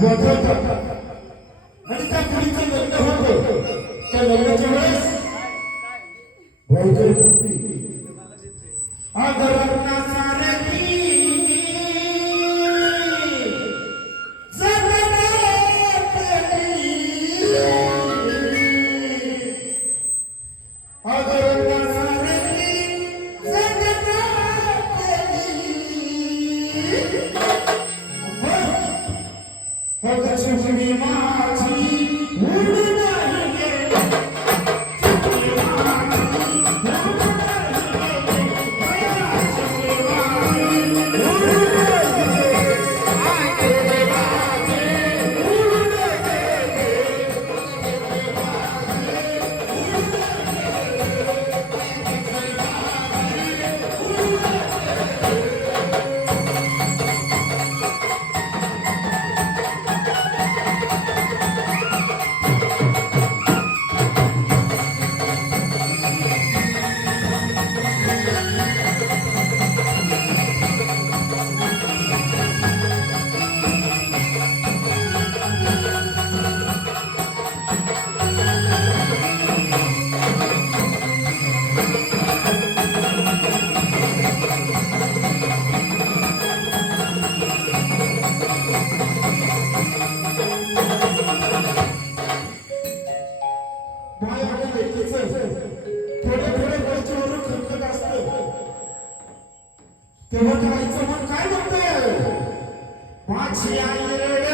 वधवतात आणि त्या मुलीचं लग्न होतं त्या लग्नाच्या वेळेस वैद्य होती. Welcome to Myanmar. तेव्हा तुला इथं काय म्हणतोय पाच या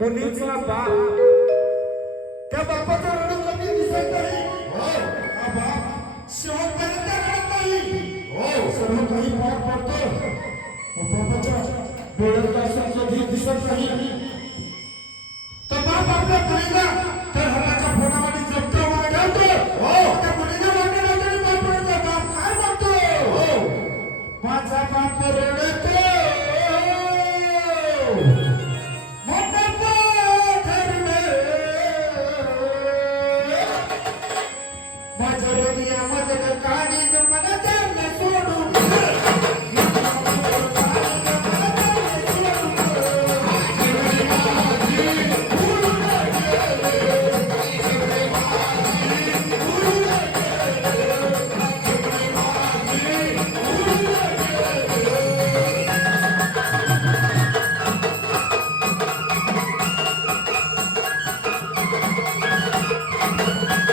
मुलीचा बाप त्या बापाचं रडू कधी दिसत नाही हो हा बाप शेवटपर्यंत रडत नाही हो सर्व काही पार पडतं बापाच्या डोळ्यात ईश्वर सही